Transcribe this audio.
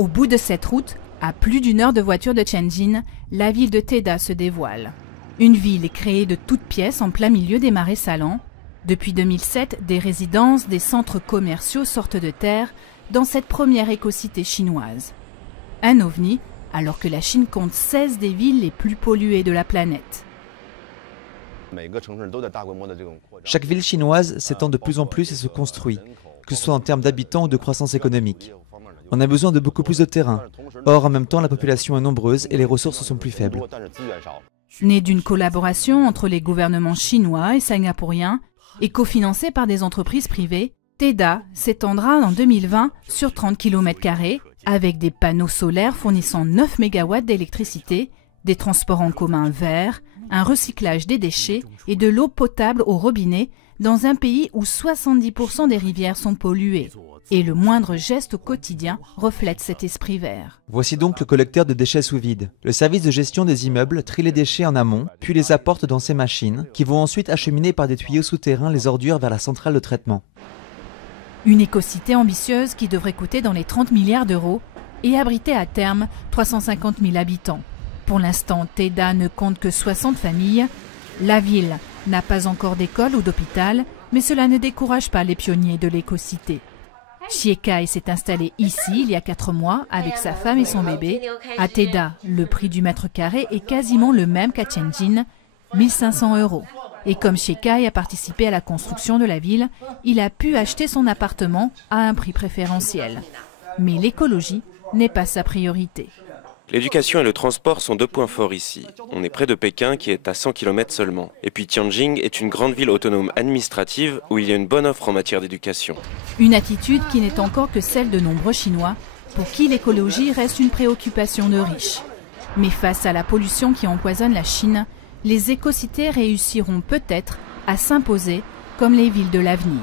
Au bout de cette route, à plus d'1 heure de voiture de Tianjin, la ville de Teda se dévoile. Une ville créée de toutes pièces en plein milieu des marais salants. Depuis 2007, des résidences, des centres commerciaux sortent de terre dans cette première écocité chinoise. Un ovni, alors que la Chine compte 16 des villes les plus polluées de la planète. Chaque ville chinoise s'étend de plus en plus et se construit, que ce soit en termes d'habitants ou de croissance économique. On a besoin de beaucoup plus de terrain. Or, en même temps, la population est nombreuse et les ressources sont plus faibles. Né d'une collaboration entre les gouvernements chinois et singapouriens et cofinancé par des entreprises privées, Teda s'étendra en 2020 sur 30 km² avec des panneaux solaires fournissant 9 MW d'électricité, des transports en commun verts, un recyclage des déchets et de l'eau potable au robinet dans un pays où 70% des rivières sont polluées. Et le moindre geste au quotidien reflète cet esprit vert. Voici donc le collecteur de déchets sous vide. Le service de gestion des immeubles trie les déchets en amont, puis les apporte dans ces machines, qui vont ensuite acheminer par des tuyaux souterrains les ordures vers la centrale de traitement. Une écocité ambitieuse qui devrait coûter dans les 30 milliards d'euros et abriter à terme 350 000 habitants. Pour l'instant, Teda ne compte que 60 familles. La ville n'a pas encore d'école ou d'hôpital, mais cela ne décourage pas les pionniers de l'écocité. Xie Kai s'est installé ici il y a 4 mois avec sa femme et son bébé. À Teda, le prix du mètre carré est quasiment le même qu'à Tianjin, 1 500 €. Et comme Xie Kai a participé à la construction de la ville, il a pu acheter son appartement à un prix préférentiel. Mais l'écologie n'est pas sa priorité. L'éducation et le transport sont 2 points forts ici. On est près de Pékin qui est à 100 km seulement. Et puis Tianjin est une grande ville autonome administrative où il y a une bonne offre en matière d'éducation. Une attitude qui n'est encore que celle de nombreux Chinois, pour qui l'écologie reste une préoccupation de riches. Mais face à la pollution qui empoisonne la Chine, les écocités réussiront peut-être à s'imposer comme les villes de l'avenir.